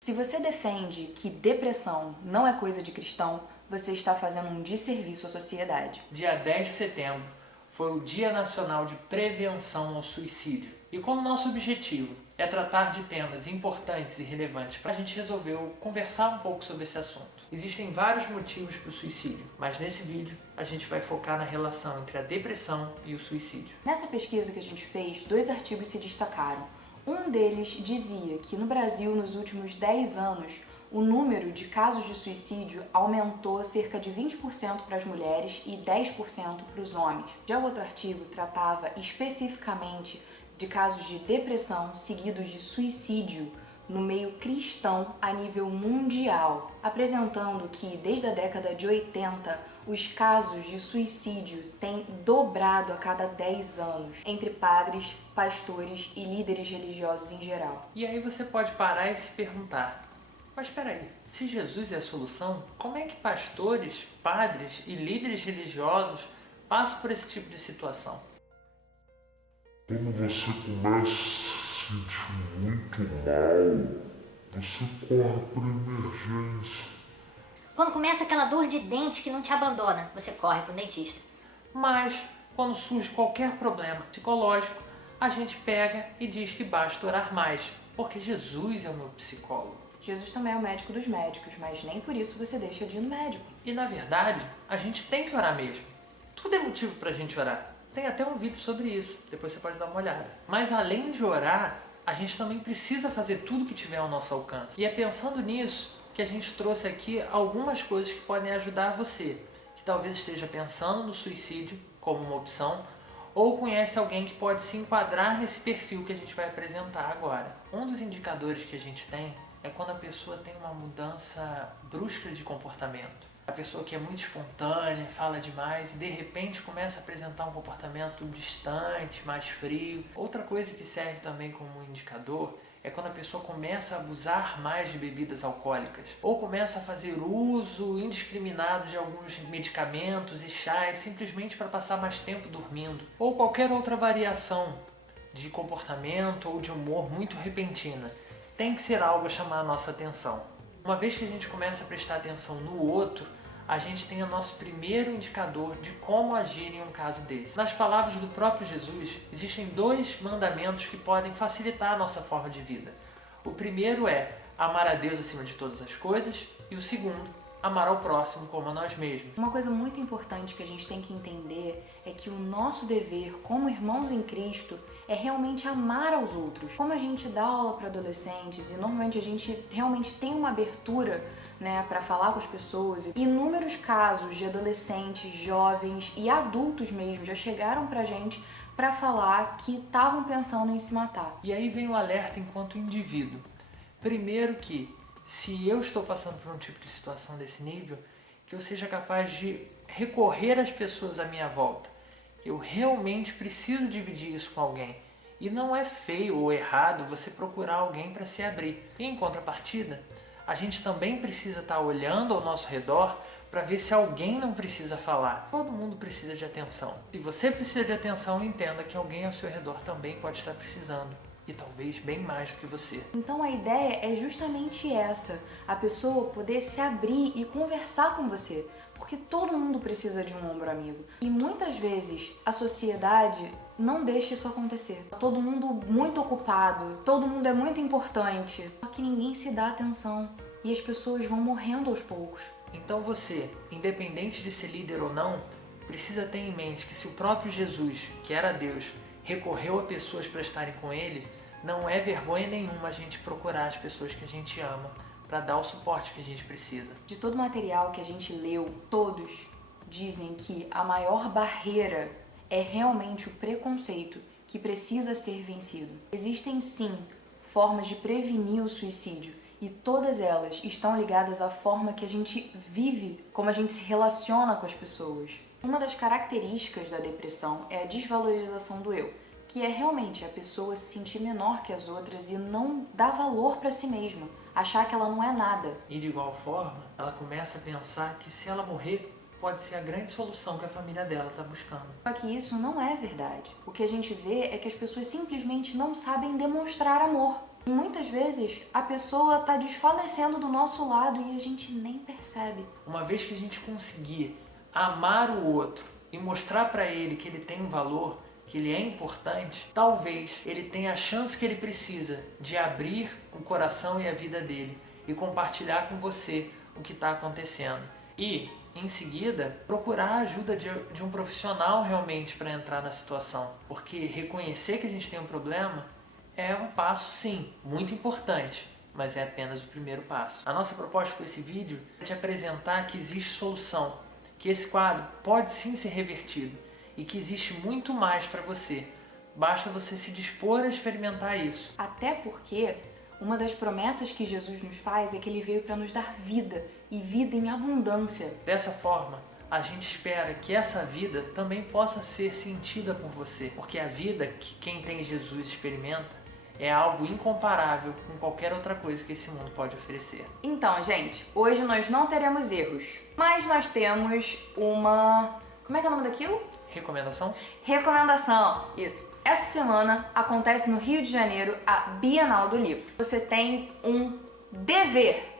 Se você defende que depressão não é coisa de cristão, você está fazendo um desserviço à sociedade. Dia 10 de setembro foi o Dia Nacional de Prevenção ao Suicídio. E como nosso objetivo é tratar de temas importantes e relevantes, a gente resolveu conversar um pouco sobre esse assunto. Existem vários motivos para o suicídio, mas nesse vídeo a gente vai focar na relação entre a depressão e o suicídio. Nessa pesquisa que a gente fez, 2 artigos se destacaram. Um deles dizia que no Brasil, nos últimos 10 anos, o número de casos de suicídio aumentou cerca de 20% para as mulheres e 10% para os homens. Já o outro artigo tratava especificamente de casos de depressão seguidos de suicídio no meio cristão a nível mundial, apresentando que desde a década de 80 os casos de suicídio têm dobrado a cada 10 anos entre padres, pastores e líderes religiosos em geral. E aí você pode parar e se perguntar: mas espera aí, se Jesus é a solução, como é que pastores, padres e líderes religiosos passam por esse tipo de situação? Quando você começa a se sentir muito mal, você corre para emergência. Quando começa aquela dor de dente que não te abandona, você corre para o dentista. Mas, quando surge qualquer problema psicológico, a gente pega e diz que basta orar mais, porque Jesus é o meu psicólogo. Jesus também é o médico dos médicos, mas nem por isso você deixa de ir no médico. E na verdade, a gente tem que orar mesmo. Tudo é motivo pra gente orar. Tem até um vídeo sobre isso, depois você pode dar uma olhada. Mas além de orar, a gente também precisa fazer tudo que tiver ao nosso alcance. E é pensando nisso que a gente trouxe aqui algumas coisas que podem ajudar você, que talvez esteja pensando no suicídio como uma opção, ou conhece alguém que pode se enquadrar nesse perfil que a gente vai apresentar agora. Um dos indicadores que a gente tem é quando a pessoa tem uma mudança brusca de comportamento. A pessoa que é muito espontânea, fala demais e de repente começa a apresentar um comportamento distante, mais frio. Outra coisa que serve também como indicador é quando a pessoa começa a abusar mais de bebidas alcoólicas ou começa a fazer uso indiscriminado de alguns medicamentos e chás simplesmente para passar mais tempo dormindo, ou qualquer outra variação de comportamento ou de humor muito repentina. Tem que ser algo a chamar a nossa atenção. Uma vez que a gente começa a prestar atenção no outro, a gente tem o nosso primeiro indicador de como agir em um caso desse. Nas palavras do próprio Jesus, existem 2 mandamentos que podem facilitar a nossa forma de vida. O primeiro é amar a Deus acima de todas as coisas, e o segundo, amar ao próximo como a nós mesmos. Uma coisa muito importante que a gente tem que entender é que o nosso dever como irmãos em Cristo é realmente amar aos outros. Como a gente dá aula para adolescentes e normalmente a gente realmente tem uma abertura, para falar com as pessoas. Inúmeros casos de adolescentes, jovens e adultos mesmo já chegaram pra gente para falar que estavam pensando em se matar. E aí vem o alerta enquanto indivíduo. Primeiro que, se eu estou passando por um tipo de situação desse nível, que eu seja capaz de recorrer às pessoas à minha volta. Eu realmente preciso dividir isso com alguém. E não é feio ou errado você procurar alguém para se abrir. E em contrapartida, a gente também precisa estar olhando ao nosso redor para ver se alguém não precisa falar. Todo mundo precisa de atenção. Se você precisa de atenção, entenda que alguém ao seu redor também pode estar precisando. E talvez bem mais do que você. Então a ideia é justamente essa, a pessoa poder se abrir e conversar com você, porque todo mundo precisa de um ombro amigo. E muitas vezes a sociedade não deixa isso acontecer. Todo mundo muito ocupado, todo mundo é muito importante, só que ninguém se dá atenção e as pessoas vão morrendo aos poucos. Então você, independente de ser líder ou não, precisa ter em mente que se o próprio Jesus, que era Deus, recorreu a pessoas para estarem com ele, não é vergonha nenhuma a gente procurar as pessoas que a gente ama para dar o suporte que a gente precisa. De todo o material que a gente leu, todos dizem que a maior barreira é realmente o preconceito que precisa ser vencido. Existem sim formas de prevenir o suicídio e todas elas estão ligadas à forma que a gente vive, como a gente se relaciona com as pessoas. Uma das características da depressão é a desvalorização do eu, que é realmente a pessoa se sentir menor que as outras e não dar valor para si mesma, achar que ela não é nada. E de igual forma, ela começa a pensar que se ela morrer, pode ser a grande solução que a família dela está buscando. Só que isso não é verdade. O que a gente vê é que as pessoas simplesmente não sabem demonstrar amor. E muitas vezes a pessoa está desfalecendo do nosso lado e a gente nem percebe. Uma vez que a gente conseguir amar o outro e mostrar para ele que ele tem um valor, que ele é importante, talvez ele tenha a chance que ele precisa de abrir o coração e a vida dele e compartilhar com você o que está acontecendo. E, em seguida, procurar a ajuda de um profissional realmente para entrar na situação. Porque reconhecer que a gente tem um problema é um passo, sim, muito importante, mas é apenas o primeiro passo. A nossa proposta com esse vídeo é te apresentar que existe solução, que esse quadro pode sim ser revertido e que existe muito mais para você. Basta você se dispor a experimentar isso. Até porque uma das promessas que Jesus nos faz é que ele veio para nos dar vida, e vida em abundância. Dessa forma, a gente espera que essa vida também possa ser sentida por você, porque a vida que quem tem Jesus experimenta é algo incomparável com qualquer outra coisa que esse mundo pode oferecer. Então, gente, hoje nós não teremos erros, mas nós temos uma... Como é que é o nome daquilo? Recomendação? Recomendação, isso. Essa semana acontece no Rio de Janeiro a Bienal do Livro. Você tem um dever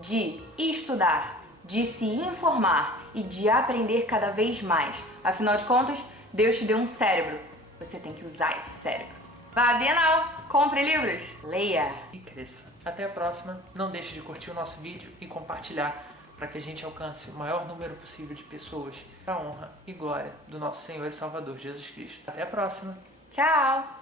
de estudar, de se informar e de aprender cada vez mais. Afinal de contas, Deus te deu um cérebro. Você tem que usar esse cérebro. Vá à Bienal, compre livros, leia E cresça. Até a próxima. Não deixe de curtir o nosso vídeo e compartilhar para que a gente alcance o maior número possível de pessoas para a honra e glória do nosso Senhor e Salvador Jesus Cristo. Até a próxima! Tchau!